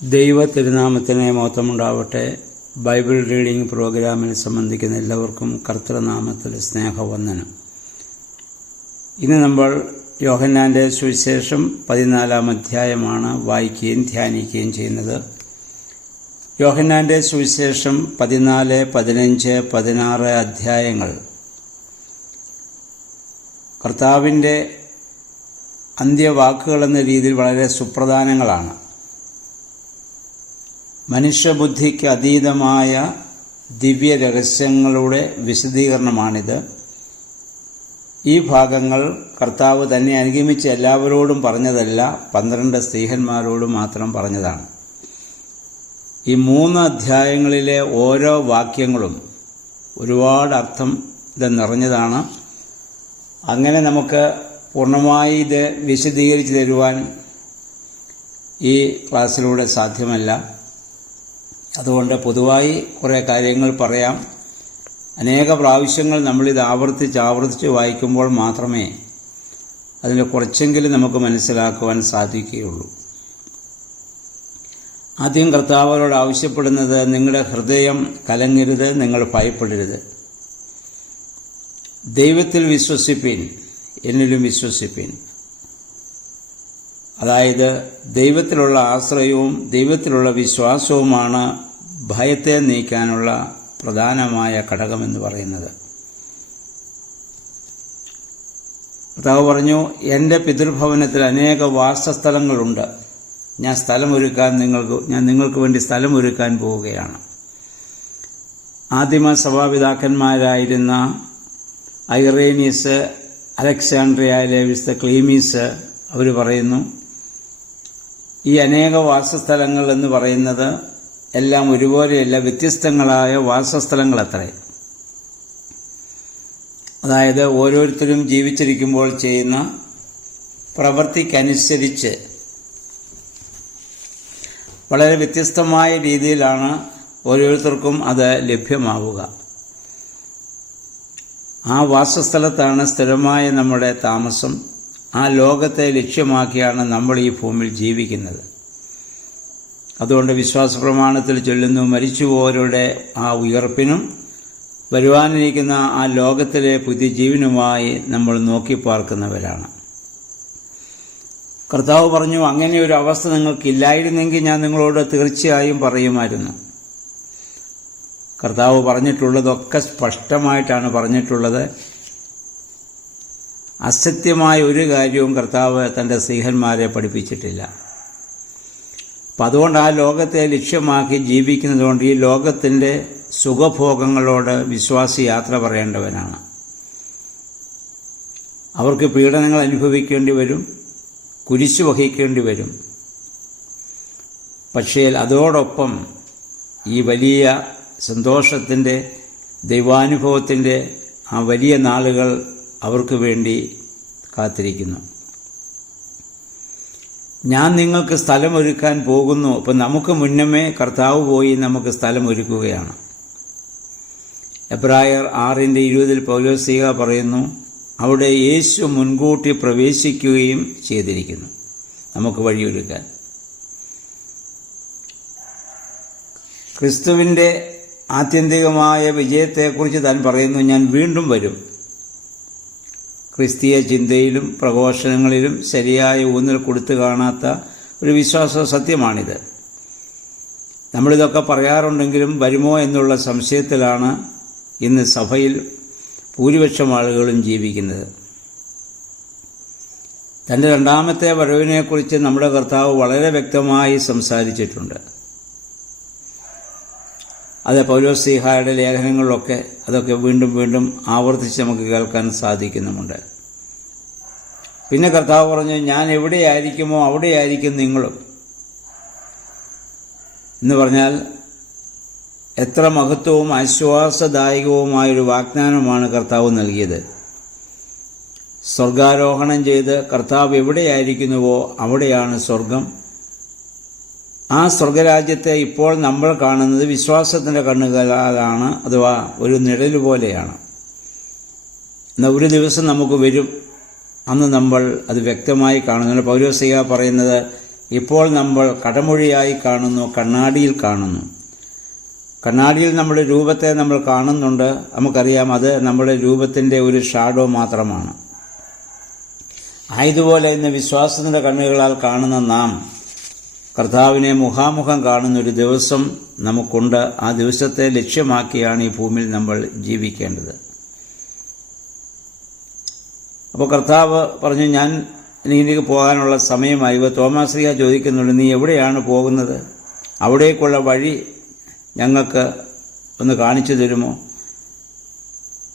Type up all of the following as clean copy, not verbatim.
ദൈവ തിരുനാമത്തിന് മഹത്വമുണ്ടാവട്ടെ. Bible reading പ്രോഗ്രാമിൽ സംബന്ധിക്കുന്ന എല്ലാവർക്കും കർത്തൃനാമത്തിൽ സ്നേഹവന്ദനം. ഇന്ന് നമ്മൾ യോഹന്നാൻ്റെ സുവിശേഷം 14-ാം അധ്യായമാണ് വായിക്കുകയും ധ്യാനിക്കുകയും ചെയ്യുന്നത്. യോഹന്നാൻ്റെ സുവിശേഷം 14, 15, 16 അധ്യായങ്ങൾ കർത്താവിൻ്റെ അന്ത്യവാക്കുകളെന്ന രീതിയിൽ വളരെ സുപ്രധാനങ്ങളാണ്. മനുഷ്യബുദ്ധിക്ക് അതീതമായ ദിവ്യ രഹസ്യങ്ങളുടെ വിശദീകരണമാണിത്. ഈ ഭാഗങ്ങൾ കർത്താവ് തന്നെ അനുഗമിച്ച് എല്ലാവരോടും പറഞ്ഞതല്ല, 12 സ്ത്രീഹന്മാരോടും മാത്രം പറഞ്ഞതാണ്. ഈ 3 അധ്യായങ്ങളിലെ ഓരോ വാക്യങ്ങളും ഒരുപാട് അർത്ഥം ഇത് നിറഞ്ഞതാണ്. അങ്ങനെ നമുക്ക് പൂർണ്ണമായി ഇത് വിശദീകരിച്ച് തരുവാൻ ഈ ക്ലാസ്സിലൂടെ സാധ്യമല്ല. അതുകൊണ്ട് പൊതുവായി കുറേ കാര്യങ്ങൾ പറയാം. അനേക പ്രാവശ്യങ്ങൾ നമ്മളിത് ആവർത്തിച്ച് വായിക്കുമ്പോൾ മാത്രമേ അതിൽ കുറച്ചെങ്കിലും നമുക്ക് മനസ്സിലാക്കുവാൻ സാധിക്കുകയുള്ളൂ. ആദ്യം കർത്താവരോട് ആവശ്യപ്പെടുന്നത്, നിങ്ങളുടെ ഹൃദയം കലങ്ങരുത്, നിങ്ങൾ ഭയപ്പെടരുത്. ദൈവത്തിൽ വിശ്വസിപ്പിൻ, എന്നിലും വിശ്വസിപ്പിൻ. അതായത് ദൈവത്തിലുള്ള ആശ്രയവും ദൈവത്തിലുള്ള വിശ്വാസവുമാണ് ഭയത്തെ നീക്കാനുള്ള പ്രധാനമായ ഘടകമെന്ന് പറയുന്നത്. കർത്താവ് പറഞ്ഞു, എൻ്റെ പിതൃഭവനത്തിൽ അനേക വാസസ്ഥലങ്ങളുണ്ട്. ഞാൻ നിങ്ങൾക്ക് വേണ്ടി സ്ഥലമൊരുക്കാൻ പോവുകയാണ്. ആദിമ സഭാപിതാക്കന്മാരായിരുന്ന ഐറേനിയസ്, അലക്സാണ്ട്രിയയിലെ വിശുദ്ധ ക്ലീമീസ് അവർ പറയുന്നു, ഈ അനേക വാസസ്ഥലങ്ങൾ എന്ന് പറയുന്നത് എല്ലാം ഒരുപോലെയല്ല, വ്യത്യസ്തങ്ങളായ വാസസ്ഥലങ്ങളത്രേ. അതായത് ഓരോരുത്തരും ജീവിച്ചിരിക്കുമ്പോൾ ചെയ്യുന്ന പ്രവൃത്തിക്കനുസരിച്ച് വളരെ വ്യത്യസ്തമായ രീതിയിലാണ് ഓരോരുത്തർക്കും അത് ലഭ്യമാവുക. ആ വാസസ്ഥലത്താണ് സ്ഥിരമായ നമ്മുടെ താമസം. ആ ലോകത്തെ ലക്ഷ്യമാക്കിയാണ് നമ്മൾ ഈ ഭൂമിയിൽ ജീവിക്കുന്നത്. അതുകൊണ്ട് വിശ്വാസ പ്രമാണത്തിൽ ചൊല്ലുന്നു, മരിച്ചുപോയവരുടെ ആ ഉയർപ്പിനും വരുവാനിരിക്കുന്ന ആ ലോകത്തിലെ പുതിയ ജീവനുമായി നമ്മൾ നോക്കിപ്പാർക്കുന്നവരാണ്. കർത്താവ് പറഞ്ഞു, അങ്ങനെ ഒരു അവസ്ഥ നിങ്ങൾക്കില്ലായിരുന്നെങ്കിൽ ഞാൻ നിങ്ങളോട് തീർച്ചയായും പറയുമായിരുന്നു. കർത്താവ് പറഞ്ഞിട്ടുള്ളതൊക്കെ സ്പഷ്ടമായിട്ടാണ് പറഞ്ഞിട്ടുള്ളത്. അസത്യമായ ഒരു കാര്യവും കർത്താവ് തൻ്റെ സ്ത്രീഹന്മാരെ പഠിപ്പിച്ചിട്ടില്ല. അപ്പം അതുകൊണ്ട് ആ ലോകത്തെ ലക്ഷ്യമാക്കി ജീവിക്കുന്നതുകൊണ്ട് ഈ ലോകത്തിൻ്റെ സുഖഭോഗങ്ങളോട് വിശ്വാസി യാത്ര പറയേണ്ടവനാണ്. അവർക്ക് പീഡനങ്ങൾ അനുഭവിക്കേണ്ടി വരും, കുരിശ് വഹിക്കേണ്ടി വരും. പക്ഷേ അതോടൊപ്പം ഈ വലിയ സന്തോഷത്തിൻ്റെ, ദൈവാനുഭവത്തിൻ്റെ ആ വലിയ നാളുകൾ അവർക്ക് വേണ്ടി കാത്തിരിക്കുന്നു. ഞാൻ നിങ്ങൾക്ക് സ്ഥലമൊരുക്കാൻ പോകുന്നു. അപ്പം നമുക്ക് മുന്നമേ കർത്താവ് പോയി നമുക്ക് സ്ഥലമൊരുക്കുകയാണ്. എബ്രായർ 6:20 പൗലോസ്ലീഹ പറയുന്നു, അവിടെ യേശു മുൻകൂട്ടി പ്രവേശിക്കുകയും ചെയ്തിരിക്കുന്നു നമുക്ക് വഴിയൊരുക്കാൻ. ക്രിസ്തുവിൻ്റെ ആത്യന്തികമായ വിജയത്തെക്കുറിച്ച് താൻ പറയുന്നു, ഞാൻ വീണ്ടും വരും. ക്രിസ്തീയ ചിന്തയിലും പ്രഘോഷണങ്ങളിലും ശരിയായ ഊന്നൽ കൊടുത്തു കാണാത്ത ഒരു വിശ്വാസ സത്യമാണിത്. നമ്മളിതൊക്കെ പറയാറുണ്ടെങ്കിലും വരുമോ എന്നുള്ള സംശയത്തിലാണ് ഇന്ന് സഭയിൽ ഭൂരിപക്ഷം ആളുകളും ജീവിക്കുന്നത്. തൻ്റെ രണ്ടാമത്തെ വരവിനെക്കുറിച്ച് നമ്മുടെ കർത്താവ് വളരെ വ്യക്തമായി സംസാരിച്ചിട്ടുണ്ട്. അത് പൗലോസ്ലീഹയുടെ ലേഖനങ്ങളിലൊക്കെ അതൊക്കെ വീണ്ടും വീണ്ടും ആവർത്തിച്ച് നമുക്ക് കേൾക്കാൻ സാധിക്കുന്നുമുണ്ട്. പിന്നെ കർത്താവ് പറഞ്ഞു, ഞാൻ എവിടെയായിരിക്കുമോ അവിടെയായിരിക്കും നിങ്ങളും എന്ന് പറഞ്ഞാൽ എത്ര മഹത്വവും ആശ്വാസദായകവുമായൊരു വാഗ്ദാനമാണ് കർത്താവ് നൽകിയത്. സ്വർഗാരോഹണം ചെയ്ത് കർത്താവ് എവിടെയായിരിക്കുന്നുവോ അവിടെയാണ് സ്വർഗം. ആ സ്വർഗരാജ്യത്തെ ഇപ്പോൾ നമ്മൾ കാണുന്നത് വിശ്വാസത്തിൻ്റെ കണ്ണുകളാലാണ്, അഥവാ ഒരു നിഴൽ പോലെയാണ്. എന്നാൽ ഒരു ദിവസം നമുക്ക് വരും, അന്ന് നമ്മൾ അത് വ്യക്തമായി കാണുന്നു. പൗലോസ്ലീഹ പറയുന്നത്, ഇപ്പോൾ നമ്മൾ കടമൊഴിയായി കാണുന്നു, കണ്ണാടിയിൽ കാണുന്നു. കണ്ണാടിയിൽ നമ്മുടെ രൂപത്തെ നമ്മൾ കാണുന്നുണ്ട്. നമുക്കറിയാം അത് നമ്മുടെ രൂപത്തിൻ്റെ ഒരു ഷാഡോ മാത്രമാണ്. ആയതുപോലെ ഇന്ന് വിശ്വാസത്തിൻ്റെ കണ്ണുകളാൽ കാണുന്ന നാം കർത്താവിനെ മുഖാമുഖം കാണുന്നൊരു ദിവസം നമുക്കുണ്ട്. ആ ദിവസത്തെ ലക്ഷ്യമാക്കിയാണ് ഈ ഭൂമിയിൽ നമ്മൾ ജീവിക്കേണ്ടത്. അപ്പോൾ കർത്താവ് പറഞ്ഞു, എനിക്ക് പോകാനുള്ള സമയമായി. തോമാശ്ലീഹ ചോദിക്കുന്നുണ്ട്, നീ എവിടെയാണ് പോകുന്നത്? അവിടേക്കുള്ള വഴി ഞങ്ങൾക്ക് ഒന്ന് കാണിച്ചു തരുമോ?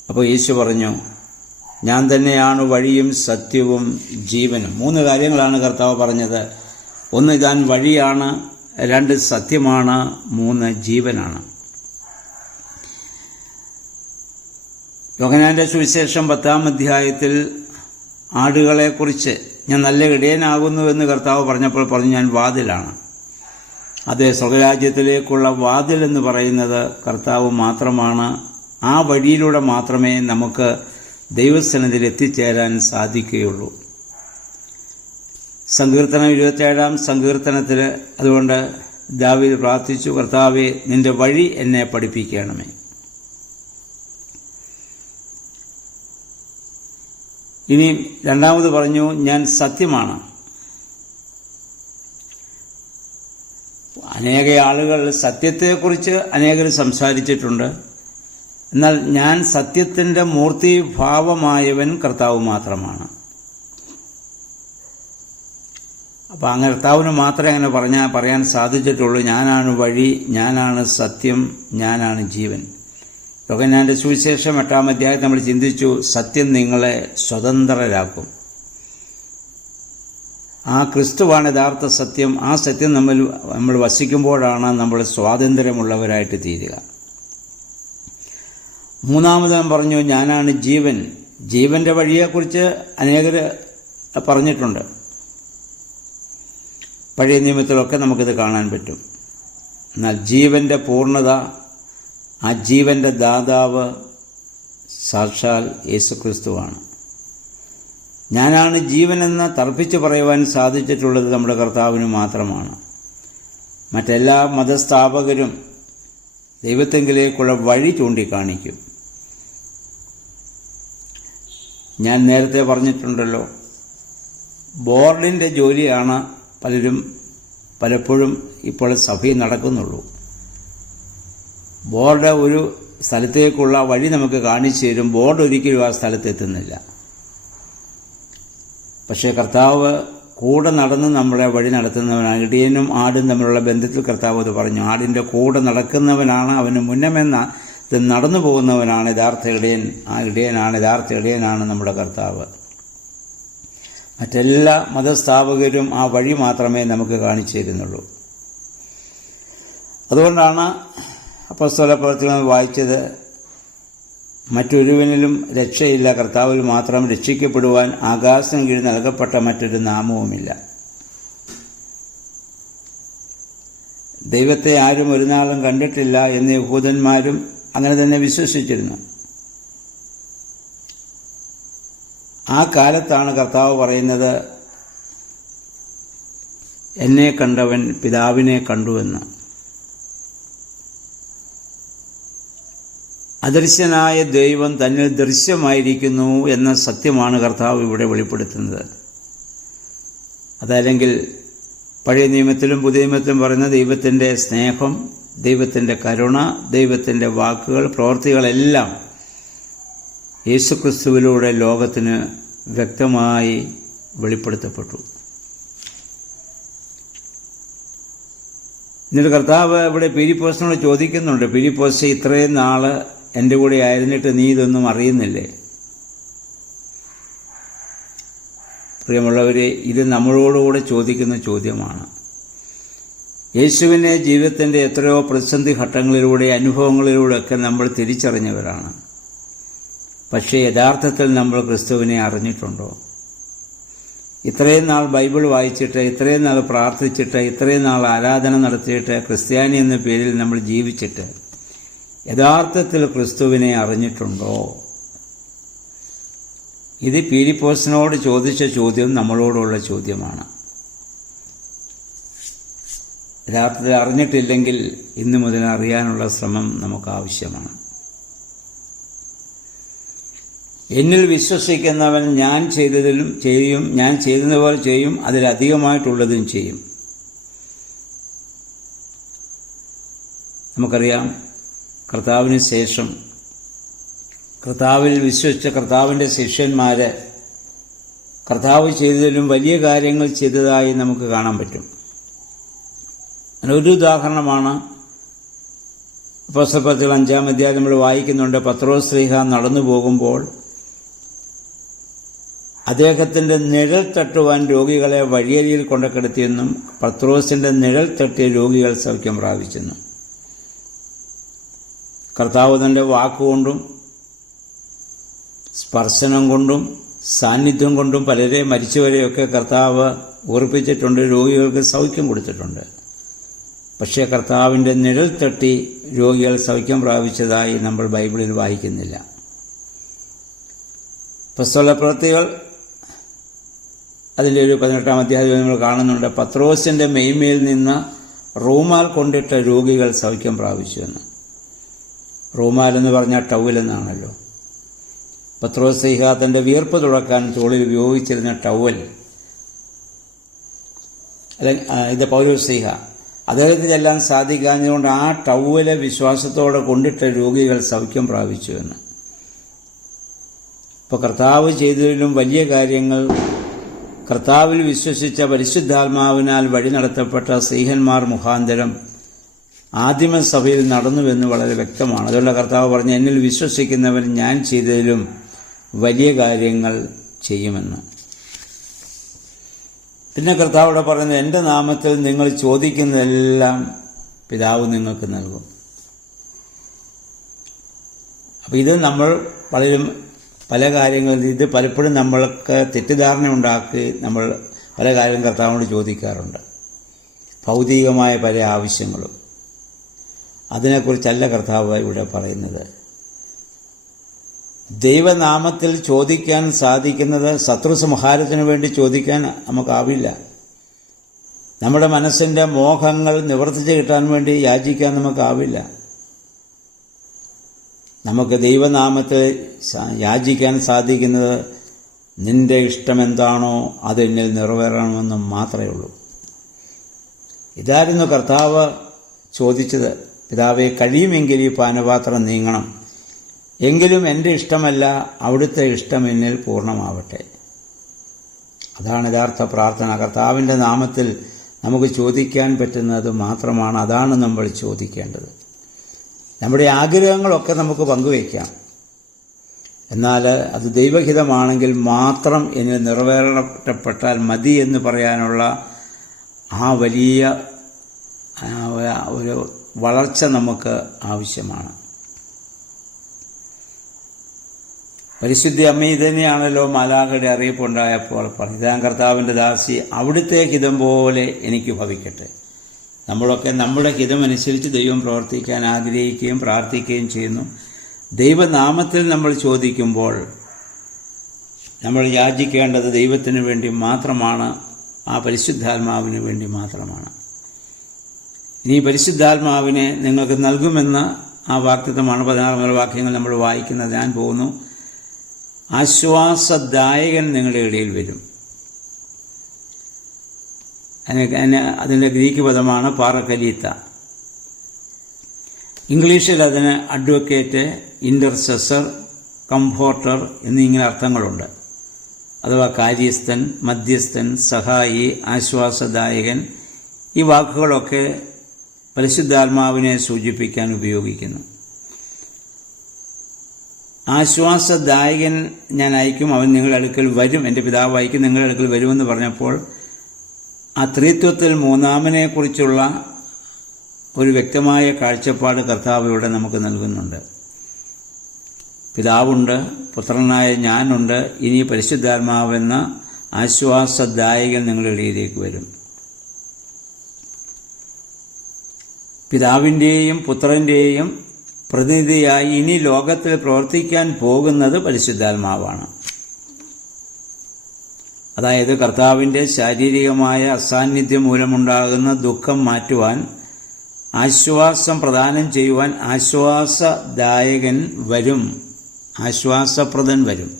അപ്പോൾ യേശു പറഞ്ഞു, ഞാൻ തന്നെയാണ് വഴിയും സത്യവും ജീവനും. 3 കാര്യങ്ങളാണ് കർത്താവ് പറഞ്ഞത്. 1, താൻ വഴിയാണ്. 2, സത്യമാണ്. 3, ജീവനാണ്. യോഹന്നാന്റെ സുവിശേഷം 10-ാം അധ്യായത്തിൽ ആടുകളെക്കുറിച്ച് ഞാൻ നല്ല ഇടയനാകുന്നുവെന്ന് കർത്താവ് പറഞ്ഞപ്പോൾ പറഞ്ഞു, ഞാൻ വാതിലാണ്. അത് സ്വർഗരാജ്യത്തിലേക്കുള്ള വാതിൽ എന്ന് പറയുന്നത് കർത്താവ് മാത്രമാണ്. ആ വഴിയിലൂടെ മാത്രമേ നമുക്ക് ദൈവസന്നിധിയിൽ എത്തിച്ചേരാൻ സാധിക്കുകയുള്ളൂ. സങ്കീർത്തനം 27-ാം സങ്കീർത്തനത്തിൽ അതുകൊണ്ട് ദാവീദ് പ്രാർത്ഥിച്ചു, കർത്താവേ, നിന്റെ വഴി എന്നെ പഠിപ്പിക്കണമേ. ഇനി രണ്ടാമത് പറഞ്ഞു, ഞാൻ സത്യമാണ്. അനേക ആളുകൾ സത്യത്തെക്കുറിച്ച് അനേകർ സംസാരിച്ചിട്ടുണ്ട്. എന്നാൽ ഞാൻ സത്യത്തിൻ്റെ മൂർത്തിഭാവമായവൻ കർത്താവ് മാത്രമാണ്. അപ്പോൾ അങ്ങനെ കർത്താവിന് മാത്രമേ അങ്ങനെ പറയാൻ സാധിച്ചിട്ടുള്ളൂ. ഞാനാണ് വഴി, ഞാനാണ് സത്യം, ഞാനാണ് ജീവൻ. യോഹന്നാന്റെ സുവിശേഷം 8-ാം അധ്യായത്തിൽ നമ്മൾ ചിന്തിച്ചു, സത്യം നിങ്ങളെ സ്വതന്ത്രരാക്കും. ആ ക്രിസ്തുവാണ് യഥാർത്ഥ സത്യം. ആ സത്യം നമ്മൾ വസിക്കുമ്പോഴാണ് നമ്മൾ സ്വാതന്ത്ര്യമുള്ളവരായിട്ട് തീരുക. 3-ാമത് ഞാൻ പറഞ്ഞു, ഞാനാണ് ജീവൻ. ജീവന്റെ വഴിയെക്കുറിച്ച് അനേകർ പറഞ്ഞിട്ടുണ്ട്. പഴയ നിയമത്തിലൊക്കെ നമുക്കിത് കാണാൻ പറ്റും. എന്നാൽ ജീവന്റെ പൂർണ്ണത, ആ ജീവന്റെ ദാതാവ് സാക്ഷാൽ യേശുക്രിസ്തുവാണ്. ഞാനാണ് ജീവനെന്ന് തർപ്പിച്ച് പറയുവാൻ സാധിച്ചിട്ടുള്ളത് നമ്മുടെ കർത്താവിന് മാത്രമാണ്. മറ്റെല്ലാ മതസ്ഥാപകരും ദൈവത്തെങ്കിലേക്കുള്ള വഴി ചൂണ്ടിക്കാണിക്കും. ഞാൻ നേരത്തെ പറഞ്ഞിട്ടുണ്ടല്ലോ, ബോർഡിൻ്റെ ജോലിയാണ് പലപ്പോഴും ഇപ്പോൾ സഭയിൽ നടക്കുന്നുള്ളൂ. ബോർഡ് ഒരു സ്ഥലത്തേക്കുള്ള വഴി നമുക്ക് കാണിച്ചു തരും. ബോർഡ് ഒരിക്കലും ആ സ്ഥലത്തെത്തുന്നില്ല. പക്ഷേ കർത്താവ് കൂടെ നടന്ന് നമ്മളെ വഴി നടത്തുന്നവനാണ്. ഇടയനും ആടും തമ്മിലുള്ള ബന്ധത്തിൽ കർത്താവ് അത് പറഞ്ഞു. ആടിൻ്റെ കൂടെ നടക്കുന്നവനാണ്, അവന് മുന്നമെന്ന നടന്നു പോകുന്നവനാണ് യഥാർത്ഥ ഇടയൻ. ആ യഥാർത്ഥ ഇടയനാണ് നമ്മുടെ കർത്താവ്. മറ്റെല്ലാ മതസ്ഥാപകരും ആ വഴി മാത്രമേ നമുക്ക് കാണിച്ചു തരുന്നുള്ളൂ. അതുകൊണ്ടാണ് അപ്പോസ്തലപ്രവൃത്തികൾ വായിച്ചത്, മറ്റൊരുവനിലും രക്ഷയില്ല, കർത്താവിൽ മാത്രം രക്ഷിക്കപ്പെടുവാൻ ആകാശം കീഴിൽ നൽകപ്പെട്ട മറ്റൊരു നാമവുമില്ല. ദൈവത്തെ ആരും ഒരു നാളും കണ്ടിട്ടില്ല എന്ന് യഹൂദന്മാരും അങ്ങനെ തന്നെ വിശ്വസിച്ചിരുന്നു. ആ കാലത്താണ് കർത്താവ് പറയുന്നത്, എന്നെ കണ്ടവൻ പിതാവിനെ കണ്ടുവെന്ന്. അദൃശ്യനായ ദൈവം തന്നിൽ ദൃശ്യമായിരിക്കുന്നു എന്ന സത്യമാണ് കർത്താവ് ഇവിടെ വെളിപ്പെടുത്തുന്നത്. അതല്ലെങ്കിൽ പഴയ നിയമത്തിലും പുതിയ നിയമത്തിലും പറയുന്ന ദൈവത്തിൻ്റെ സ്നേഹം, ദൈവത്തിൻ്റെ കരുണ, ദൈവത്തിൻ്റെ വാക്കുകൾ, പ്രവൃത്തികളെല്ലാം യേശുക്രിസ്തുവിലൂടെ ലോകത്തിന് വ്യക്തമായി വെളിപ്പെടുത്തപ്പെട്ടു. എന്നിട്ട് കർത്താവ് ഇവിടെ പീലിപ്പോസിനോട് ചോദിക്കുന്നുണ്ട്, പീലിപ്പോസ്, ഇത്രയും നാള് എൻ്റെ കൂടെ ആയിരുന്നിട്ട് നീ ഇതൊന്നും അറിയുന്നില്ലേ? പ്രിയമുള്ളവരെ, ഇത് നമ്മളോടുകൂടെ ചോദിക്കുന്ന ചോദ്യമാണ്. യേശുവിനെ ജീവിതത്തിൻ്റെ എത്രയോ പ്രതിസന്ധി ഘട്ടങ്ങളിലൂടെ, അനുഭവങ്ങളിലൂടെയൊക്കെ നമ്മൾ തിരിച്ചറിഞ്ഞവരാണ്. പക്ഷേ യഥാർത്ഥത്തിൽ നമ്മൾ ക്രിസ്തുവിനെ അറിഞ്ഞിട്ടുണ്ടോ? ഇത്രയും നാൾ ബൈബിൾ വായിച്ചിട്ട്, ഇത്രയും നാൾ പ്രാർത്ഥിച്ചിട്ട്, ഇത്രയും നാൾ ആരാധന നടത്തിയിട്ട്, ക്രിസ്ത്യാനി എന്ന പേരിൽ നമ്മൾ ജീവിച്ചിട്ട് യഥാർത്ഥത്തിൽ ക്രിസ്തുവിനെ അറിഞ്ഞിട്ടുണ്ടോ? ഇത് പീലിപ്പോസിനോട് ചോദിച്ച ചോദ്യം നമ്മളോടുള്ള ചോദ്യമാണ്. യഥാർത്ഥത്തിൽ അറിഞ്ഞിട്ടില്ലെങ്കിൽ ഇന്നു മുതൽ അറിയാനുള്ള ശ്രമം നമുക്ക് ആവശ്യമാണ്. എന്നിൽ വിശ്വസിക്കുന്നവൻ ഞാൻ ചെയ്തതിലും ചെയ്യും, ഞാൻ ചെയ്തതുപോലെ ചെയ്യും, അതിലധികമായിട്ടുള്ളതും ചെയ്യും. നമുക്കറിയാം, കർത്താവിന് ശേഷം കർത്താവിൽ വിശ്വസിച്ച കർത്താവിൻ്റെ ശിഷ്യന്മാര് കർത്താവ് ചെയ്തതിലും വലിയ കാര്യങ്ങൾ ചെയ്തതായി നമുക്ക് കാണാൻ പറ്റും. ഒരു ഉദാഹരണമാണ് അപ്പോസ്തലപ്രവൃത്തികൾ 5-ാം അധ്യായം നമ്മൾ വായിക്കുന്നുണ്ട്. പത്രോസ് ശ്ലീഹ നടന്നു പോകുമ്പോൾ അദ്ദേഹത്തിൻ്റെ നിഴൽ തട്ടുവാൻ രോഗികളെ വഴിയരിയിൽ കൊണ്ടുകിടത്തിയെന്നും പത്രോസിൻ്റെ നിഴൽ തട്ടിയ രോഗികൾ സൗഖ്യം പ്രാപിച്ചെന്നും. കർത്താവ് തൻ്റെ വാക്കുകൊണ്ടും സ്പർശനം കൊണ്ടും സാന്നിധ്യം കൊണ്ടും പലരെ മരിച്ചവരെയൊക്കെ കർത്താവ് ഓർപ്പിച്ചിട്ടുണ്ട്, രോഗികൾക്ക് സൗഖ്യം കൊടുത്തിട്ടുണ്ട്. പക്ഷേ കർത്താവിൻ്റെ നിഴൽ തട്ടി രോഗികൾ സൗഖ്യം പ്രാപിച്ചതായി നമ്മൾ ബൈബിളിൽ വായിക്കുന്നില്ല. അപ്പോസ്തലപ്രവൃത്തികൾ അതിൻ്റെ ഒരു 18-ാം അധ്യായം നമ്മൾ കാണുന്നുണ്ട്. പത്രോസിൻ്റെ മെയ്മേൽ നിന്ന് റൂമാൽ കൊണ്ടിട്ട രോഗികൾ സൗഖ്യം പ്രാപിച്ചു എന്ന്. റൂമാൽ എന്ന് പറഞ്ഞാൽ ടവൽ എന്നാണല്ലോ. പത്രോസ് ശ്ലീഹ തൻ്റെ വിയർപ്പ് തുടക്കാൻ തോളിൽ ഉപയോഗിച്ചിരുന്ന ടവൽ, ഇത് പൗലോസ് ശ്ലീഹ അദ്ദേഹത്തിന് ചെല്ലാൻ സാധിക്കാഞ്ഞതുകൊണ്ട് ആ ടവല് വിശ്വാസത്തോടെ കൊണ്ടിട്ട രോഗികൾ സൗഖ്യം പ്രാപിച്ചു എന്ന്. ഇപ്പോൾ കർത്താവ് ചെയ്തതിലും വലിയ കാര്യങ്ങൾ കർത്താവിൽ വിശ്വസിച്ച പരിശുദ്ധാത്മാവിനാൽ വഴി നടത്തപ്പെട്ട ശ്ലീഹന്മാർ മുഖാന്തരം ആദിമസഭയിൽ നടന്നുവെന്ന് വളരെ വ്യക്തമാണ്. അതുകൊണ്ട് കർത്താവ് പറഞ്ഞു, എന്നിൽ വിശ്വസിക്കുന്നവൻ ഞാൻ ചെയ്തതിലും വലിയ കാര്യങ്ങൾ ചെയ്യുമെന്ന്. പിന്നെ കർത്താവിടെ പറയുന്നത്, എൻ്റെ നാമത്തിൽ നിങ്ങൾ ചോദിക്കുന്നതെല്ലാം പിതാവ് നിങ്ങൾക്ക് നൽകും. അപ്പോൾ ഇത് നമ്മൾ പല കാര്യങ്ങളും ഇത് പലപ്പോഴും നമ്മൾക്ക് തെറ്റിദ്ധാരണ ഉണ്ടാക്കി നമ്മൾ പല കാര്യങ്ങളും കർത്താവിനോട് ചോദിക്കാറുണ്ട്. ഭൗതികമായ പല ആവശ്യങ്ങളും. അതിനെക്കുറിച്ചല്ല കർത്താവ് ഇവിടെ പറയുന്നത്. ദൈവനാമത്തിൽ ചോദിക്കാൻ സാധിക്കുന്നത് ശത്രുസംഹാരത്തിനു വേണ്ടി ചോദിക്കാൻ നമുക്കാവില്ല. നമ്മുടെ മനസ്സിൻ്റെ മോഹങ്ങൾ നിവർത്തിച്ച് കിട്ടാൻ വേണ്ടി യാചിക്കാൻ നമുക്കാവില്ല. നമുക്ക് ദൈവനാമത്തിൽ യാചിക്കാൻ സാധിക്കുന്നത് നിന്റെ ഇഷ്ടമെന്താണോ അത് എന്നിൽ നിറവേറണമെന്ന് മാത്രമേ ഉള്ളൂ. ഇതായിരുന്നു കർത്താവ് ചോദിച്ചത്. പിതാവേ, കഴിയുമെങ്കിൽ ഈ പാനപാത്രം നീങ്ങണം, എങ്കിലും എൻ്റെ ഇഷ്ടമല്ല അവിടുത്തെ ഇഷ്ടം എന്നിൽ പൂർണ്ണമാവട്ടെ. അതാണ് യഥാർത്ഥ പ്രാർത്ഥന. കർത്താവിൻ്റെ നാമത്തിൽ നമുക്ക് ചോദിക്കാൻ പറ്റുന്നത് മാത്രമാണ്. അതാണ് നമ്മൾ ചോദിക്കേണ്ടത്. നമ്മുടെ ആഗ്രഹങ്ങളൊക്കെ നമുക്ക് പങ്കുവയ്ക്കാം, എന്നാൽ അത് ദൈവഹിതമാണെങ്കിൽ മാത്രം എന്നിൽ നിറവേറപ്പെട്ടാൽ മതി എന്ന് പറയാനുള്ള ആ വലിയ ഒരു വളർച്ച നമുക്ക് ആവശ്യമാണ്. പരിശുദ്ധ അമ്മ ഇതന്നെയാണല്ലോ മാലാഖയുടെ അറിയിപ്പുണ്ടായപ്പോൾ ഇതാൻ കർത്താവിൻ്റെ ദാസി, അവിടുത്തെ ഹിതം പോലെ എനിക്ക് ഭവിക്കട്ടെ. നമ്മളൊക്കെ നമ്മുടെ ഹിതമനുസരിച്ച് ദൈവം പ്രവർത്തിക്കാൻ ആഗ്രഹിക്കുകയും പ്രാർത്ഥിക്കുകയും ചെയ്യുന്നു. ദൈവനാമത്തിൽ നമ്മൾ ചോദിക്കുമ്പോൾ നമ്മൾ യാചിക്കേണ്ടത് ദൈവത്തിന് വേണ്ടി മാത്രമാണ്, ആ പരിശുദ്ധാത്മാവിന് വേണ്ടി മാത്രമാണ്. ഇനി പരിശുദ്ധാത്മാവിനെ നിങ്ങൾക്ക് നൽകുമെന്ന് ആ വാക്തത്വമാണ് 16 വാക്യങ്ങൾ നമ്മൾ വായിക്കുന്നത്. ഞാൻ പോകുന്നു. ആശ്വാസദായകൻ നിങ്ങളുടെ ഇടയിൽ വരും. അതിൻ്റെ ഗ്രീക്ക് പദമാണ് പാറക്കലീത്ത. ഇംഗ്ലീഷിൽ അതിന് അഡ്വക്കേറ്റ്, ഇൻ്റർസെസർ, കംഫോർട്ടർ എന്നിങ്ങനെ അർത്ഥങ്ങളുണ്ട്. അഥവാ കാര്യസ്ഥൻ, മധ്യസ്ഥൻ, സഹായി, ആശ്വാസദായകൻ. ഈ വാക്കുകളൊക്കെ പരിശുദ്ധാത്മാവിനെ സൂചിപ്പിക്കാൻ ഉപയോഗിക്കുന്നു. ആശ്വാസദായകൻ ഞാൻ അയക്കും, അവൻ നിങ്ങളുടെ അടുക്കൽ വരും, എൻ്റെ പിതാവ് അയക്കും, നിങ്ങളുടെ അടുക്കൽ വരുമെന്ന് പറഞ്ഞപ്പോൾ ആ ത്രിത്വത്തിൽ മൂന്നാമനെക്കുറിച്ചുള്ള ഒരു വ്യക്തമായ കാഴ്ചപ്പാട് കർത്താവ് ഇവിടെ നമുക്ക് നൽകുന്നുണ്ട്. പിതാവുണ്ട്, പുത്രനായ ഞാനുണ്ട്, ഇനി പരിശുദ്ധാത്മാവെന്ന ആശ്വാസദായകൻ നിങ്ങളുടെ ഇടയിലേക്ക് വരും. പിതാവിൻ്റെയും പുത്രൻ്റെയും പ്രതിനിധിയായി ഇനി ലോകത്തിൽ പ്രവർത്തിക്കാൻ പോകുന്നത് പരിശുദ്ധാത്മാവാണ്. അതായത് കർത്താവിൻ്റെ ശാരീരികമായ അസാന്നിധ്യം മൂലമുണ്ടാകുന്ന ദുഃഖം മാറ്റുവാൻ, ആശ്വാസം പ്രദാനം ചെയ്യുവാൻ ആശ്വാസദായകൻ വരും, ആശ്വാസപ്രദൻ വരും.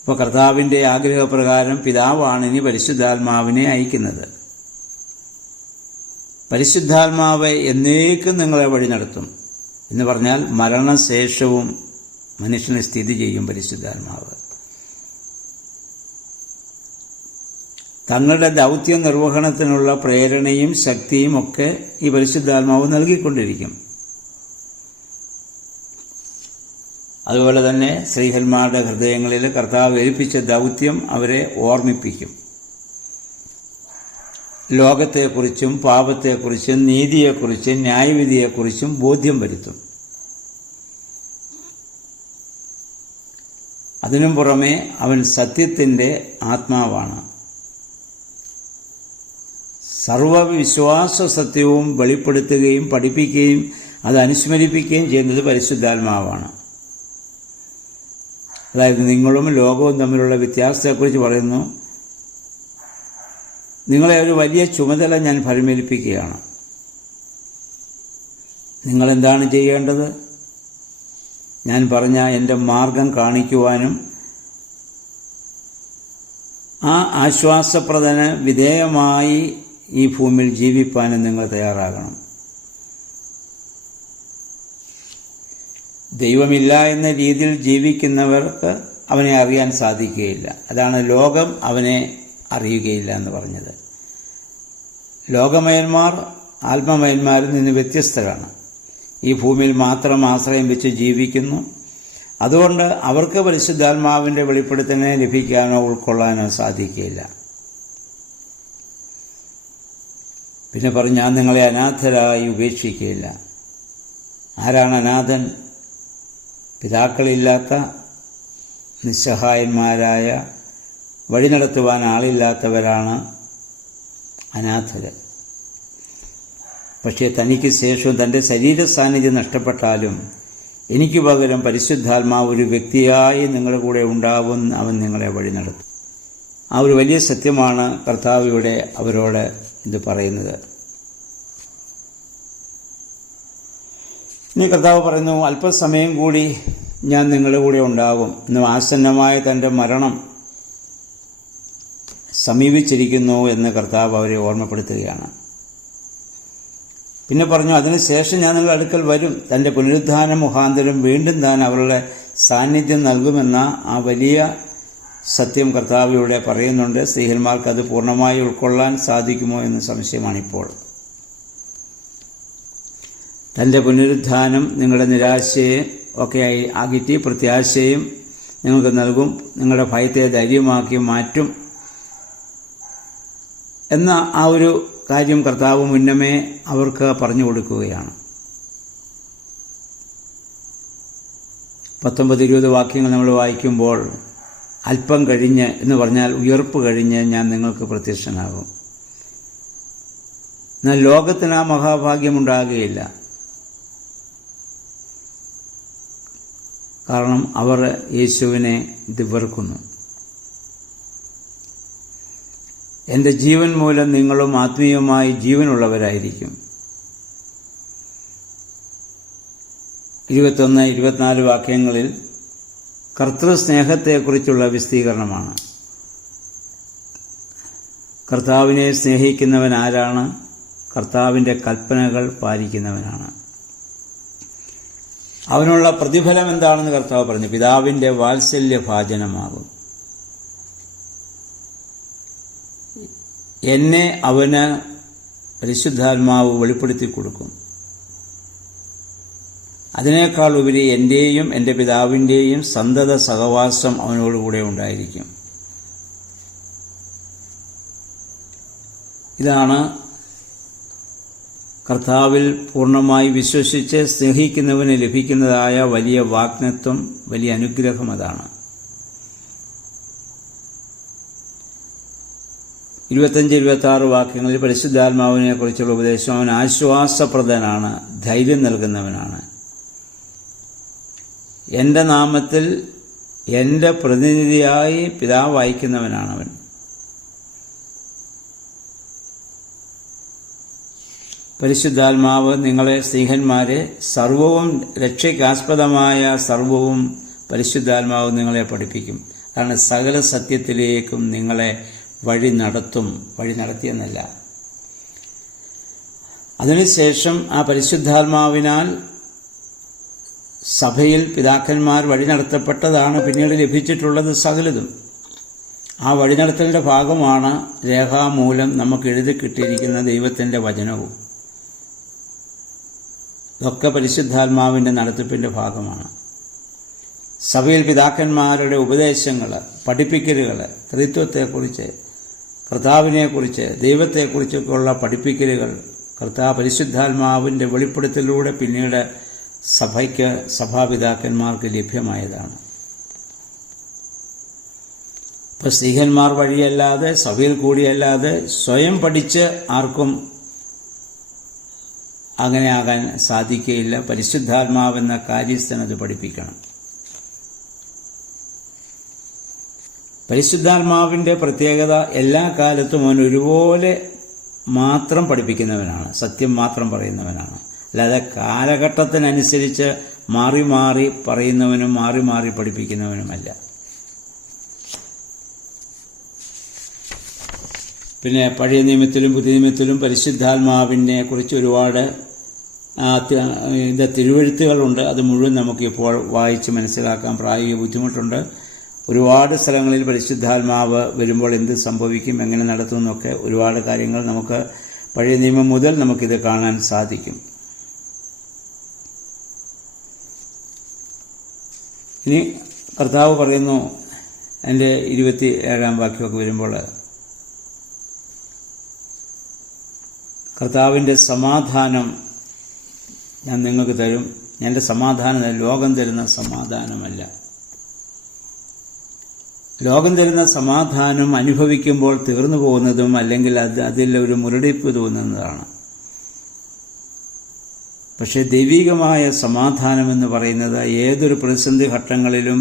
അപ്പോൾ കർത്താവിൻ്റെ ആഗ്രഹപ്രകാരം പിതാവാണ് ഇനി പരിശുദ്ധാത്മാവിനെ അയക്കുന്നത്. പരിശുദ്ധാത്മാവ് എന്നേക്കും നിങ്ങളെ വഴി നടത്തും എന്ന് പറഞ്ഞാൽ മരണശേഷവും മനുഷ്യനെ സ്ഥിതി ചെയ്യും പരിശുദ്ധാത്മാവ്. തങ്ങളുടെ ദൗത്യ നിർവഹണത്തിനുള്ള പ്രേരണയും ശക്തിയും ഒക്കെ ഈ പരിശുദ്ധാത്മാവ് നൽകിക്കൊണ്ടിരിക്കും. അതുപോലെ തന്നെ സ്ത്രീഹന്മാരുടെ ഹൃദയങ്ങളിൽ കർത്താവ് ഏൽപ്പിച്ച ദൗത്യം അവരെ ഓർമ്മിപ്പിക്കും. ലോകത്തെക്കുറിച്ചും പാപത്തെക്കുറിച്ചും നീതിയെക്കുറിച്ചും ന്യായവിധിയെക്കുറിച്ചും ബോധ്യം വരുത്തും. അതിനും പുറമെ അവൻ സത്യത്തിൻ്റെ ആത്മാവാണ്. സർവവിശ്വാസ സത്യവും വെളിപ്പെടുത്തുകയും പഠിപ്പിക്കുകയും അത് അനുസ്മരിപ്പിക്കുകയും ചെയ്യുന്നത് പരിശുദ്ധാത്മാവാണ്. അതായത് നിങ്ങളും ലോകവും തമ്മിലുള്ള വ്യത്യാസത്തെക്കുറിച്ച് പറയുന്നു. നിങ്ങളെ ഒരു വലിയ ചുമതല ഞാൻ ഫലമേൽപ്പിക്കുകയാണ്. നിങ്ങളെന്താണ് ചെയ്യേണ്ടത്? ഞാൻ പറഞ്ഞ എൻ്റെ മാർഗം കാണിക്കുവാനും ആ ആശ്വാസപ്രദന് വിധേയമായി ഈ ഭൂമിയിൽ ജീവിപ്പാനും നിങ്ങൾ തയ്യാറാകണം. ദൈവമില്ല എന്ന രീതിയിൽ ജീവിക്കുന്നവർക്ക് അവനെ അറിയാൻ സാധിക്കുകയില്ല. അതാണ് ലോകം അവനെ അറിയുകയില്ല എന്ന് പറഞ്ഞത്. ലോകമയന്മാർ ആത്മമയന്മാരിൽ നിന്ന് വ്യത്യസ്തരാണ്. ഈ ഭൂമിയിൽ മാത്രം ആശ്രയം വെച്ച് ജീവിക്കുന്നു. അതുകൊണ്ട് അവർക്ക് പരിശുദ്ധാത്മാവിൻ്റെ വെളിപ്പെടുത്തലിനെ ലഭിക്കാനോ ഉൾക്കൊള്ളാനോ സാധിക്കുകയില്ല. പിന്നെ പറഞ്ഞു, ഞാൻ നിങ്ങളെ അനാഥരായി ഉപേക്ഷിക്കുകയില്ല. ആരാണ് അനാഥൻ? പിതാക്കളില്ലാത്ത നിസ്സഹായന്മാരായ, വഴി നടത്തുവാൻ ആളില്ലാത്തവരാണ് അനാഥര്. പക്ഷേ തനിക്ക് ശേഷവും തൻ്റെ ശരീര സാന്നിധ്യം നഷ്ടപ്പെട്ടാലും എനിക്ക് പകരം പരിശുദ്ധാത്മാവ് ഒരു വ്യക്തിയായി നിങ്ങളുടെ കൂടെ ഉണ്ടാവും, അവൻ നിങ്ങളെ വഴി നടത്തും. ആ ഒരു വലിയ സത്യമാണ് കർത്താവ് ഇവിടെ അവരോട് ഇത് പറയുന്നത്. ഇനി കർത്താവ് പറയുന്നു, അല്പസമയം കൂടി ഞാൻ നിങ്ങളുടെ കൂടെ ഉണ്ടാവും. ഇന്ന് ആസന്നമായ തൻ്റെ മരണം സമീപിച്ചിരിക്കുന്നു എന്ന് കർത്താവ് അവരെ ഓർമ്മപ്പെടുത്തുകയാണ്. പിന്നെ പറഞ്ഞു, അതിനുശേഷം ഞാൻ നിങ്ങളുടെ അടുക്കൽ വരും. തൻ്റെ പുനരുദ്ധാന മുഖാന്തരം വീണ്ടും താൻ അവരുടെ സാന്നിധ്യം നൽകുമെന്ന ആ വലിയ സത്യം കർത്താവ് ഇവിടെ പറയുന്നുണ്ട്. സ്ത്രീഹന്മാർക്ക് അത് പൂർണ്ണമായി ഉൾക്കൊള്ളാൻ സാധിക്കുമോ എന്ന് സംശയമാണിപ്പോൾ. തൻ്റെ പുനരുദ്ധാനം നിങ്ങളുടെ നിരാശയെ ഒക്കെ അകറ്റി പ്രത്യാശയും നിങ്ങൾക്ക് നൽകും, നിങ്ങളുടെ ഭയത്തെ ധൈര്യമാക്കി മാറ്റും എന്ന ആ ഒരു കാര്യം കർത്താവ് മുന്നമേ അവർക്ക് പറഞ്ഞു കൊടുക്കുകയാണ്. 19-20 വാക്യങ്ങൾ നമ്മൾ വായിക്കുമ്പോൾ അല്പം കഴിഞ്ഞ് എന്ന് പറഞ്ഞാൽ ഉയർപ്പ് കഴിഞ്ഞ് ഞാൻ നിങ്ങൾക്ക് പ്രത്യക്ഷനാകും. എന്നാൽ ലോകത്തിന് ആ മഹാഭാഗ്യമുണ്ടാകുകയില്ല. കാരണം അവർ യേശുവിനെ വെറുക്കുന്നു. എൻ്റെ ജീവൻ മൂലം നിങ്ങളും ആത്മീയമായി ജീവനുള്ളവരായിരിക്കും. 21-24 വാക്യങ്ങളിൽ കർത്തൃസ്നേഹത്തെക്കുറിച്ചുള്ള വിശദീകരണമാണ്. കർത്താവിനെ സ്നേഹിക്കുന്നവൻ ആരാണ്? കർത്താവിൻ്റെ കൽപ്പനകൾ പാലിക്കുന്നവനാണ്. അവനുള്ള പ്രതിഫലം എന്താണെന്ന് കർത്താവ് പറഞ്ഞു, പിതാവിൻ്റെ വാത്സല്യഭാജനമാകും. എന്നെ അവന് പരിശുദ്ധാത്മാവ് വെളിപ്പെടുത്തി കൊടുക്കും. അതിനേക്കാൾ ഉപരി എൻ്റെയും എൻ്റെ പിതാവിൻ്റെയും സന്തത സഹവാസം അവനോടുകൂടെ ഉണ്ടായിരിക്കും. ഇതാണ് കർത്താവിൽ പൂർണ്ണമായി വിശ്വസിച്ച് സ്നേഹിക്കുന്നവന് ലഭിക്കുന്നതായ വലിയ വാഗ്ദത്തം, വലിയ അനുഗ്രഹം. അതാണ് 25-26 വാക്യങ്ങളിൽ പരിശുദ്ധാത്മാവിനെ കുറിച്ചുള്ള ഉപദേശം. അവൻ ആശ്വാസപ്രദനാണ്, ധൈര്യം നൽകുന്നവനാണ്. എൻ്റെ നാമത്തിൽ എൻ്റെ പ്രതിനിധിയായി പിതാവ് അയക്കുന്നവനാണവൻ. പരിശുദ്ധാത്മാവ് നിങ്ങളെ സ്നേഹന്മാരെ സർവവും രക്ഷയ്ക്കാസ്പദമായ സർവവും പരിശുദ്ധാത്മാവ് നിങ്ങളെ പഠിപ്പിക്കും. അതാണ് സകല സത്യത്തിലേക്കും നിങ്ങളെ വഴി നടത്തും. വഴി നടത്തിയെന്നല്ല. അതിനുശേഷം ആ പരിശുദ്ധാത്മാവിനാൽ സഭയിൽ പിതാക്കന്മാർ വഴി നടത്തപ്പെട്ടതാണ് പിന്നീട് ലഭിച്ചിട്ടുള്ളത് സകലതും. ആ വഴിനടത്തലിൻ്റെ ഭാഗമാണ് രേഖാമൂലം നമുക്ക് എഴുതി കിട്ടിയിരിക്കുന്ന ദൈവത്തിൻ്റെ വചനവും. ഇതൊക്കെ പരിശുദ്ധാത്മാവിൻ്റെ നടത്തിപ്പിൻ്റെ ഭാഗമാണ്. സഭയിൽ പിതാക്കന്മാരുടെ ഉപദേശങ്ങൾ, പഠിപ്പിക്കലുകൾ, ത്രിത്വത്തെക്കുറിച്ച്, കർത്താവിനെക്കുറിച്ച്, ദൈവത്തെക്കുറിച്ചൊക്കെയുള്ള പഠിപ്പിക്കലുകൾ പരിശുദ്ധാത്മാവിൻ്റെ വെളിപ്പെടുത്തലിലൂടെ പിന്നീട് സഭയ്ക്ക്, സഭാപിതാക്കന്മാർക്ക് ലഭ്യമായതാണ്. ഇപ്പോൾ സ്ത്രീഹന്മാർ വഴിയല്ലാതെ, സഭയിൽ കൂടിയല്ലാതെ സ്വയം പഠിച്ച് ആർക്കും അങ്ങനെ ആകാൻ സാധിക്കുകയില്ല. പരിശുദ്ധാത്മാവെന്ന കാര്യസ്ഥനത് പഠിപ്പിക്കണം. പരിശുദ്ധാത്മാവിൻ്റെ പ്രത്യേകത എല്ലാ കാലത്തും അവൻ ഒരുപോലെ മാത്രം പഠിപ്പിക്കുന്നവനാണ്, സത്യം മാത്രം പറയുന്നവനാണ്. അല്ലാതെ കാലഘട്ടത്തിനനുസരിച്ച് മാറി മാറി പറയുന്നവനും മാറി മാറി പഠിപ്പിക്കുന്നവനുമല്ല. പിന്നെ പഴയ നിയമത്തിലും പുതിയ നിയമത്തിലും പരിശുദ്ധാത്മാവിനെ കുറിച്ച് ഒരുപാട് തിരുവെഴുത്തുകളുണ്ട്. അത് മുഴുവൻ നമുക്കിപ്പോൾ വായിച്ച് മനസ്സിലാക്കാൻ പ്രായോഗിക ബുദ്ധിമുട്ടുണ്ട്. ഒരുപാട് സ്ഥലങ്ങളിൽ പരിശുദ്ധാത്മാവ് വരുമ്പോൾ എന്ത് സംഭവിക്കും, എങ്ങനെ നടത്തും എന്നൊക്കെ ഒരുപാട് കാര്യങ്ങൾ നമുക്ക് പഴയ നിയമം മുതൽ നമുക്കിത് കാണാൻ സാധിക്കും. ഇനി കർത്താവ് പറയുന്നു, എൻ്റെ 27 വാക്യമൊക്കെ വരുമ്പോൾ, കർത്താവിൻ്റെ സമാധാനം ഞാൻ നിങ്ങൾക്ക് തരും. എൻ്റെ സമാധാനം ലോകം തരുന്ന സമാധാനമല്ല. ലോകം തരുന്ന സമാധാനം അനുഭവിക്കുമ്പോൾ തീർന്നു പോകുന്നതും അല്ലെങ്കിൽ അതിൽ ഒരു മുരടിപ്പ് തോന്നുന്നതാണ്. പക്ഷേ ദൈവികമായ സമാധാനമെന്ന് പറയുന്നത് ഏതൊരു പ്രതിസന്ധി ഘട്ടങ്ങളിലും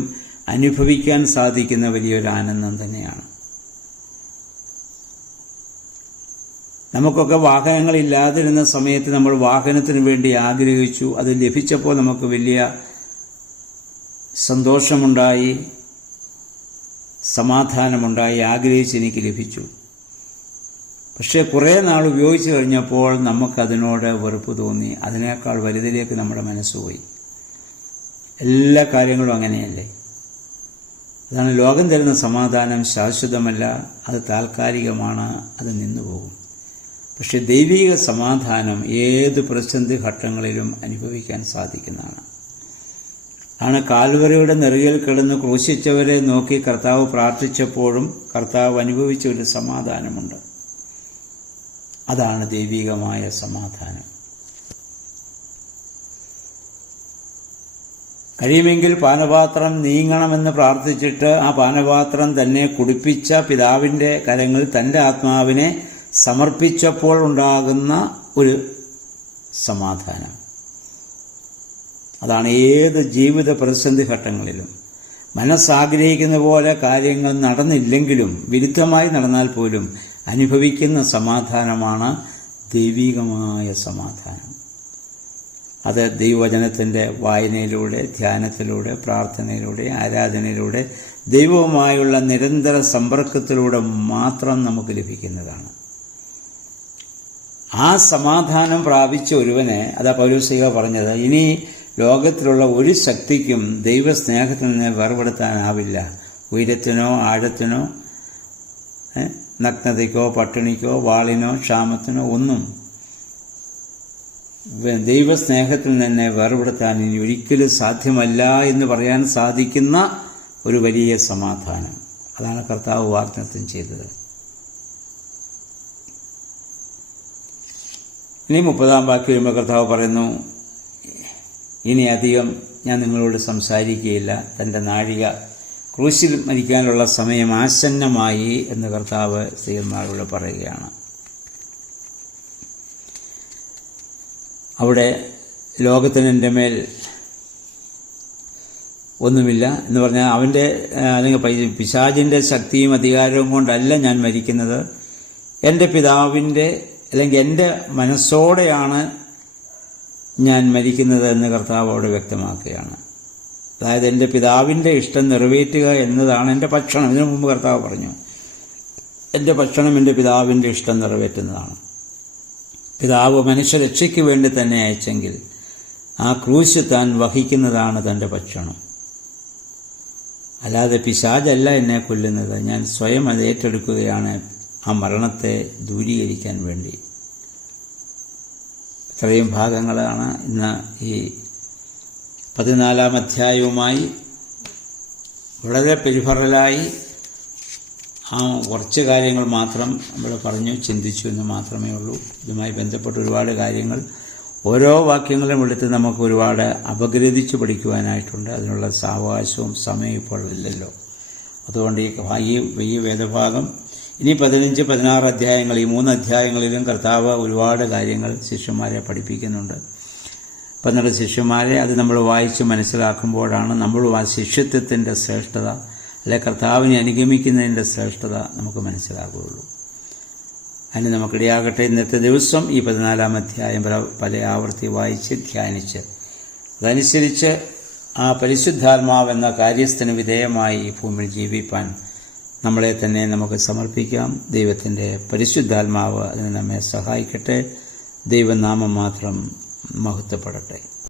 അനുഭവിക്കാൻ സാധിക്കുന്ന വലിയൊരു ആനന്ദം തന്നെയാണ്. നമുക്കൊക്കെ വാഹനങ്ങളില്ലാതിരുന്ന സമയത്ത് നമ്മൾ വാഹനത്തിന് വേണ്ടി ആഗ്രഹിച്ചു. അത് ലഭിച്ചപ്പോൾ നമുക്ക് വലിയ സന്തോഷമുണ്ടായി, സമാധാനമുണ്ടായി, ആഗ്രഹിച്ച് എനിക്ക് ലഭിച്ചു. പക്ഷേ കുറേ നാൾ ഉപയോഗിച്ച് കഴിഞ്ഞപ്പോൾ നമുക്കതിനോട് വെറുപ്പ് തോന്നി. അതിനേക്കാൾ വലുതിലേക്ക് നമ്മുടെ മനസ്സുപോയി. എല്ലാ കാര്യങ്ങളും അങ്ങനെയല്ലേ? അതാണ് ലോകം തരുന്ന സമാധാനം ശാശ്വതമല്ല, അത് താൽക്കാലികമാണ്, അത് നിന്നുപോകും. പക്ഷെ ദൈവിക സമാധാനം ഏത് പ്രതിസന്ധി ഘട്ടങ്ങളിലും അനുഭവിക്കാൻ സാധിക്കുന്നതാണ്. ആണ് കാൽവരിയുടെ നെറുകയിൽ കിടന്ന് ക്രൂശിച്ചവരെ നോക്കി കർത്താവ് പ്രാർത്ഥിച്ചപ്പോഴും കർത്താവ് അനുഭവിച്ച ഒരു സമാധാനമുണ്ട്. അതാണ് ദൈവികമായ സമാധാനം. കഴിയുമെങ്കിൽ പാനപാത്രം നീങ്ങണമെന്ന് പ്രാർത്ഥിച്ചിട്ട് ആ പാനപാത്രം തന്നെ കുടിപ്പിച്ച പിതാവിൻ്റെ കരങ്ങളിൽ തൻ്റെ ആത്മാവിനെ സമർപ്പിച്ചപ്പോൾ ഉണ്ടാകുന്ന ഒരു സമാധാനം. അതാണ് ഏത് ജീവിത പ്രതിസന്ധി ഘട്ടങ്ങളിലും മനസ്സാഗ്രഹിക്കുന്ന പോലെ കാര്യങ്ങൾ നടന്നില്ലെങ്കിലും വിരുദ്ധമായി നടന്നാൽ പോലും അനുഭവിക്കുന്ന സമാധാനമാണ് ദൈവികമായ സമാധാനം. അത് ദൈവവചനത്തിൻ്റെ വായനയിലൂടെ, ധ്യാനത്തിലൂടെ, പ്രാർത്ഥനയിലൂടെ, ആരാധനയിലൂടെ, ദൈവവുമായുള്ള നിരന്തര സമ്പർക്കത്തിലൂടെ മാത്രം നമുക്ക് ലഭിക്കുന്നതാണ്. ആ സമാധാനം പ്രാപിച്ച ഒരുവനെ, അതാ പൗലോസ്ലീഹ പറഞ്ഞത്, ഇനി ലോകത്തിലുള്ള ഒരു ശക്തിക്കും ദൈവസ്നേഹത്തിൽ നിന്ന് വേർപെടുത്താനാവില്ല. ഉയരത്തിനോ ആഴത്തിനോ നഗ്നതയ്ക്കോ പട്ടിണിക്കോ വാളിനോ ക്ഷാമത്തിനോ ഒന്നും ദൈവസ്നേഹത്തിൽ നിന്ന് വേർപെടുത്താൻ ഇനി ഒരിക്കലും സാധ്യമല്ല എന്ന് പറയാൻ സാധിക്കുന്ന ഒരു വലിയ സമാധാനം. അതാണ് കർത്താവ് വാഗ്ദത്തം ചെയ്തത്. ഇനി 30 വാക്യം വരുമ്പോൾ കർത്താവ് പറയുന്നു, ഇനി അധികം ഞാൻ നിങ്ങളോട് സംസാരിക്കുകയില്ല. തൻ്റെ നാഴിക, ക്രൂശിൽ മരിക്കാനുള്ള സമയം ആസന്നമായി എന്ന് കർത്താവ് സ്ത്രീയന്മാരോട് പറയുകയാണ്. അവിടെ ലോകത്തിന് എൻ്റെ മേൽ ഒന്നുമില്ല എന്ന് പറഞ്ഞാൽ അവൻ്റെ അല്ലെങ്കിൽ പിശാചിൻ്റെ ശക്തിയും അധികാരവും കൊണ്ടല്ല ഞാൻ മരിക്കുന്നത്, എൻ്റെ പിതാവിൻ്റെ അല്ലെങ്കിൽ എൻ്റെ മനസ്സോടെയാണ് ഞാൻ മരിക്കുന്നത് എന്ന് കർത്താവ് അവിടെ വ്യക്തമാക്കുകയാണ്. അതായത് എൻ്റെ പിതാവിൻ്റെ ഇഷ്ടം നിറവേറ്റുക എന്നതാണ് എൻ്റെ ഭക്ഷണം. ഇതിനു മുമ്പ് കർത്താവ് പറഞ്ഞു, എൻ്റെ ഭക്ഷണം എൻ്റെ പിതാവിൻ്റെ ഇഷ്ടം നിറവേറ്റുന്നതാണ്. പിതാവ് മനുഷ്യരക്ഷയ്ക്ക് വേണ്ടി തന്നെ അയച്ചെങ്കിൽ ആ ക്രൂശ് താൻ വഹിക്കുന്നതാണ് തൻ്റെ ഭക്ഷണം. അല്ലാതെ പിശാചല്ല എന്നെ കൊല്ലുന്നത്, ഞാൻ സ്വയം അത് ഏറ്റെടുക്കുകയാണ് ആ മരണത്തെ ദൂരീകരിക്കാൻ വേണ്ടി. ഇത്രയും ഭാഗങ്ങളാണ് ഇന്ന് ഈ 14-ാം അധ്യായവുമായി വളരെ പെരിഫറലായി ആ കുറച്ച് കാര്യങ്ങൾ മാത്രം നമ്മൾ പറഞ്ഞു, ചിന്തിച്ചു എന്ന് മാത്രമേ ഉള്ളൂ. ഇതുമായി ബന്ധപ്പെട്ട് ഒരുപാട് കാര്യങ്ങൾ ഓരോ വാക്യങ്ങളും എടുത്ത് നമുക്ക് ഒരുപാട് അപഗ്രഥിച്ച് പഠിക്കുവാനായിട്ടുണ്ട്. അതിനുള്ള സാവകാശവും സമയം ഇപ്പോൾ ഇല്ലല്ലോ. അതുകൊണ്ട് ഈ വേദഭാഗം ഇനി 15-16 അധ്യായങ്ങൾ, ഈ 3 അധ്യായങ്ങളിലും കർത്താവ് ഒരുപാട് കാര്യങ്ങൾ ശിഷ്യന്മാരെ പഠിപ്പിക്കുന്നുണ്ട്. 12 ശിഷ്യന്മാരെ അത് നമ്മൾ വായിച്ച് മനസ്സിലാക്കുമ്പോഴാണ് നമ്മൾ ആ ശിഷ്യത്വത്തിൻ്റെ ശ്രേഷ്ഠത, അല്ലെ കർത്താവിനെ അനുഗമിക്കുന്നതിൻ്റെ ശ്രേഷ്ഠത നമുക്ക് മനസ്സിലാകുകയുള്ളൂ. അതിന് നമുക്കിടയാകട്ടെ. ഇന്നത്തെ ദിവസം ഈ 14-ാം അധ്യായം പല ആവർത്തി വായിച്ച് ധ്യാനിച്ച് അതനുസരിച്ച് ആ പരിശുദ്ധാത്മാവെന്ന കാര്യസ്ഥന് വിധേയമായി ഈ ഭൂമിയിൽ ജീവിപ്പാൻ നമ്മളെ തന്നെ നമുക്ക് സമർപ്പിക്കാം. ദൈവത്തിൻ്റെ പരിശുദ്ധാത്മാവ് അതിന് നമ്മെ സഹായിക്കട്ടെ. ദൈവനാമം മാത്രം മഹത്വപ്പെടട്ടെ.